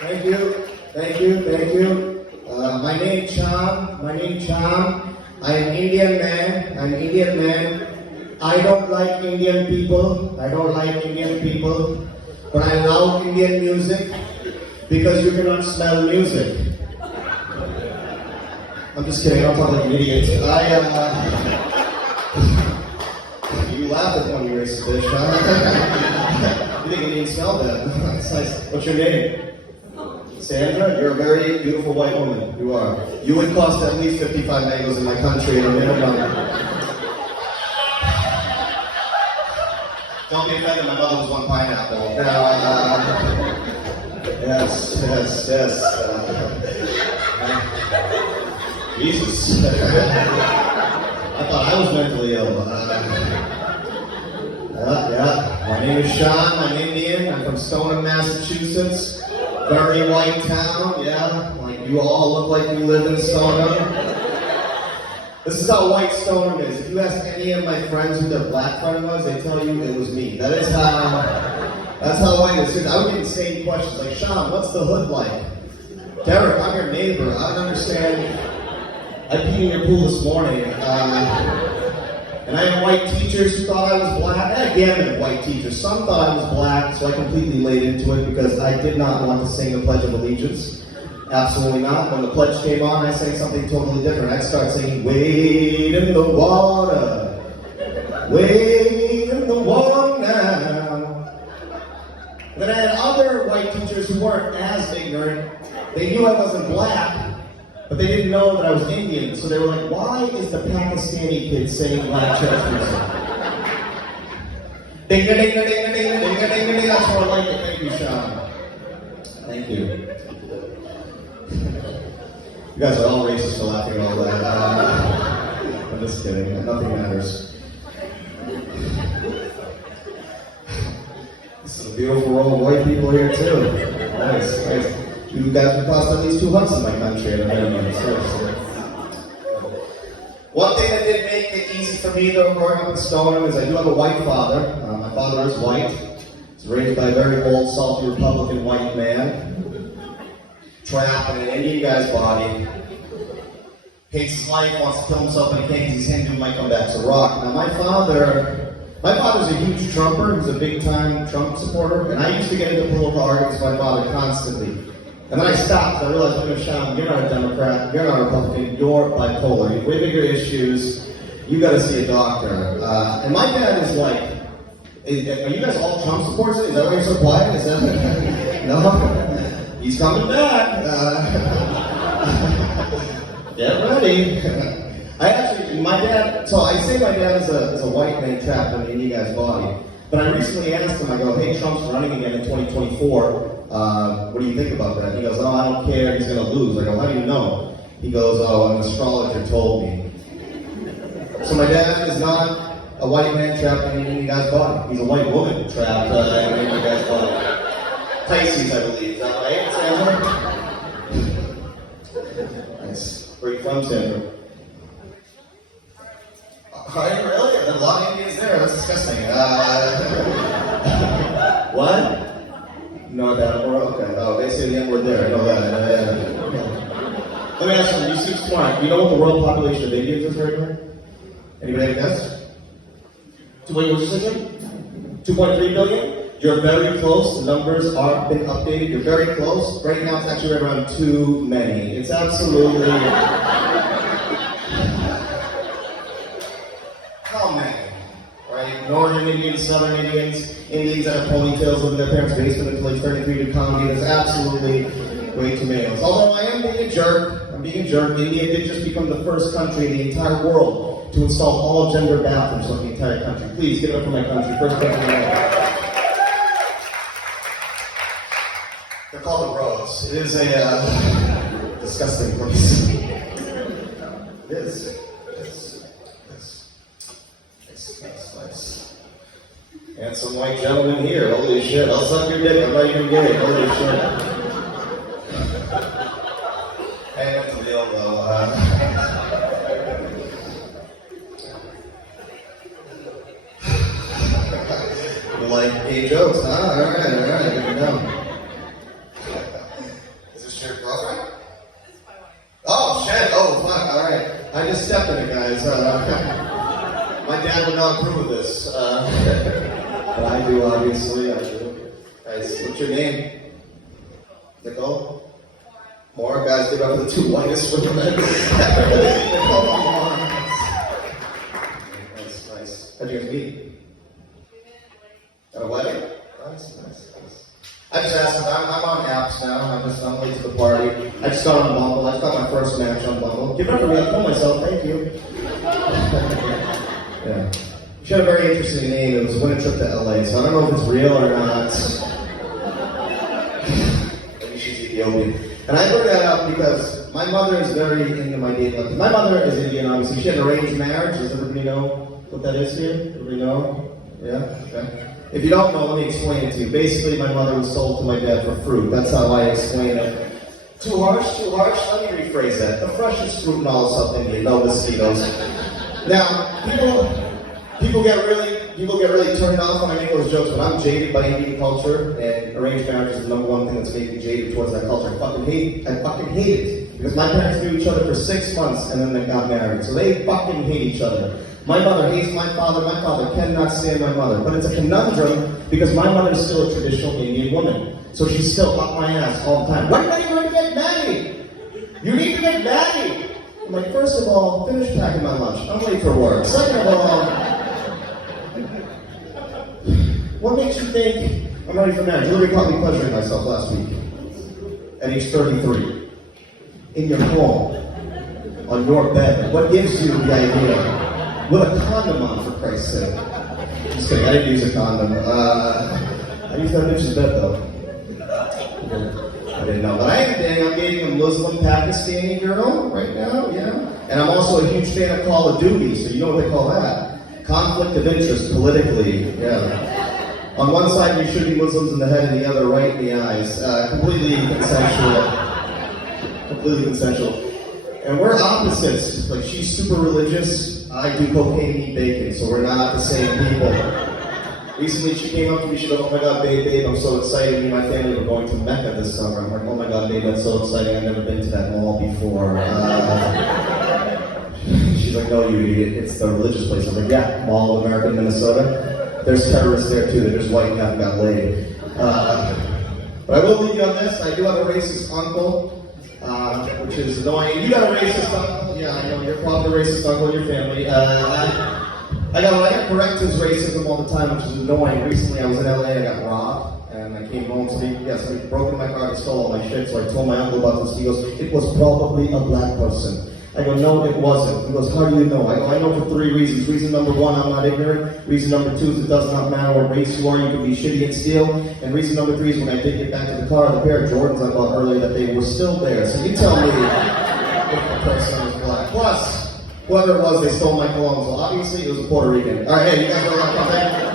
Thank you, thank you, thank you. My name Shyam. I'm Indian man. I don't like Indian people. But I love Indian music because you cannot smell music. I'm just kidding. I'm talking like an idiot. You laugh at when you're racist, bitch, huh? You think Indians smell that? That's nice. What's your name? Sandra, you're a very beautiful white woman. You are. You would cost at least 55 mangoes in my country in a minimum. Don't be offended, my mother was one pineapple. Yes. Jesus. I thought I was mentally ill. My name is Sean, I'm Indian, I'm from Stoneham, Massachusetts. Very white town, yeah. Like you all look like you live in Stoneham. This is how white Stoneham is. If you ask any of my friends who their black friend was, they tell you it was me. That's how white it is. I would get insane questions like, Sean, what's the hood like? Derek, I'm your neighbor. I don't understand. I peed in your pool this morning. And I had white teachers who thought I was black. I had a gamut of white teachers. Some thought I was black, so I completely laid into it because I did not want to sing the Pledge of Allegiance. Absolutely not. When the pledge came on, I sang something totally different. I'd start singing, wade in the water, wade in the water now. And then I had other white teachers who weren't as ignorant. They knew I wasn't black, but they didn't know that I was Indian, so they were like, why is the Pakistani kid saying black church music? Ding ding ding ding ding ding ding ding ding. That's more like it. Thank you, Sean. Thank you. You guys are all racist for laughing at all that. I'm just kidding. Nothing matters. This is a beautiful row of white people here too. Nice. You guys would cost at least 2 huts in my country at a minimum. Seriously. One thing that did make it easy for me though growing up in Stoneham is I do have a white father. My father is white. He's raised by a very old, salty Republican white man. Trapped in an Indian guy's body. Hates his life, wants to kill himself, but he can't because he's Hindu, might come back to rock. Now my father's a huge Trumper. He's a big-time Trump supporter. And I used to get into political arguments with my father constantly. And then I stopped. I realized, wait a minute, Shyam, you're not a Democrat, you're not a Republican, you're bipolar. You have way bigger issues. You got to see a doctor. And my dad is like, are you guys all Trump supporters? Is that why you're so quiet? Is that no? He's coming back. Get ready. My dad. So I say my dad is a white man trapped in an Indian guy's body. But I recently asked him. I go, hey, Trump's running again in 2024. What do you think about that? He goes, oh, I don't care, he's going to lose. I go, how do you know? He goes, oh, an astrologer told me. So my dad is not a white man trapped in an Indian guy's body. He's a white woman trapped in an Indian guy's body. Pisces, I believe. Is that right, Sandra? Nice. Where are you from, Sandra? Are you really? There's a lot of Indians there. That's disgusting. What? No, that word? Okay. Oh, they say the N-word there. I know that. Let me ask you, you seem smart. You know what the world population of Indians is right now? Anybody have a guess? Wait, what's your situation? 2.3 billion? You're very close. The numbers are been updated. You're very close. Right now, it's actually right around too many. It's absolutely... How many? Right? Northern Indians, Southern Indians, Indians that have ponytails in their parents' basement until they turn 3 to comedy. That's absolutely way too many. Although I am being a jerk. India did just become the first country in the entire world to install all gender bathrooms in the entire country. Please give it up for my country. First country in the world. They're called the Roads. It is a disgusting place. It is. Nice. Handsome white gentleman here. Holy shit. I'll suck your dick. I'm not even gay. Holy shit. Hey, that's the deal, though. You like gay jokes, huh? Alright, here we go. Is your girlfriend? Oh, shit. Oh, fuck. All right. I just stepped in it, guys. My dad would not approve of this. But I do, obviously. I do. Guys, what's your name? Nicole? More guys, give up for the two whitest women. Nice. How'd you guys meet? At a wedding? Nice. I just asked him, I'm on apps now, I'm late to the party. I just got on Bumble, I just got my first match on Bumble. Give it up for me, I told myself, thank you. Yeah. She had a very interesting name, it was a winter trip to LA, so I don't know if it's real or not. Maybe she's Ethiopian. And I bring that up because my mother is very into my dating life. My mother is Indian, obviously. She had an arranged marriage. Does everybody know what that is here? Everybody know? Yeah? Okay. If you don't know, let me explain it to you. Basically, my mother was sold to my dad for fruit. That's how I explain it. Too harsh? Let me rephrase that. The freshest fruit in all of South India. No mosquitoes. Now, people get really turned off when I make those jokes, but I'm jaded by Indian culture, and arranged marriage is the number one thing that's made me jaded towards that culture. I fucking hate it. Because my parents knew each other for 6 months, and then they got married. So they fucking hate each other. My mother hates my father cannot stand my mother. But it's a conundrum, because my mother is still a traditional Indian woman. So she's still up my ass all the time. When are you going to get married? You need to get married! I'm like, first of all, finish packing my lunch. I'm late for work. Second of all, what makes you think I'm ready for marriage? You literally caught me pleasuring myself last week. At age 33. In your home. On your bed. What gives you the idea? With a condom on, for Christ's sake. Just kidding, I didn't use a condom. I used that bitch's bed, though. I didn't know. But I am dating a Muslim Pakistani girl right now, yeah. And I'm also a huge fan of Call of Duty, so you know what they call that. Conflict of interest, politically, yeah. On one side, you should be Muslims in the head, and the other right in the eyes. Completely consensual. And we're opposites. Like, she's super religious. I do cocaine and eat bacon, so we're not the same people. Recently, she came up to me, she goes, oh my God, babe, I'm so excited. Me and my family were going to Mecca this summer. I'm like, oh my God, babe, that's so exciting. I've never been to that mall before. She's like, no, you idiot. It's the religious place. I was like, yeah, Mall of America in Minnesota. There's terrorists there too. They're just white and haven't got laid. But I will leave you on this. I do have a racist uncle. Which is annoying. You got a racist uncle? Yeah, I know. You're probably a racist uncle in your family. I got correct his racism all the time, which is annoying. Recently, I was in LA, I got robbed, and I came home. Somebody broke into my car and stole all my shit, so I told my uncle about this. He goes, it was probably a black person. I go, no, it wasn't. He goes, how do you know? I go, I know for 3 reasons. Reason number 1, I'm not ignorant. Reason number 2 is it does not matter what race you are, you can be shitty and steal. And reason number 3 is when I did get back to the car, the pair of Jordans I bought earlier, that they were still there. So you tell me if the person was black. Plus, whoever it was, they stole my cologne. So obviously it was a Puerto Rican. All right, hey, you guys know what I'm talking about?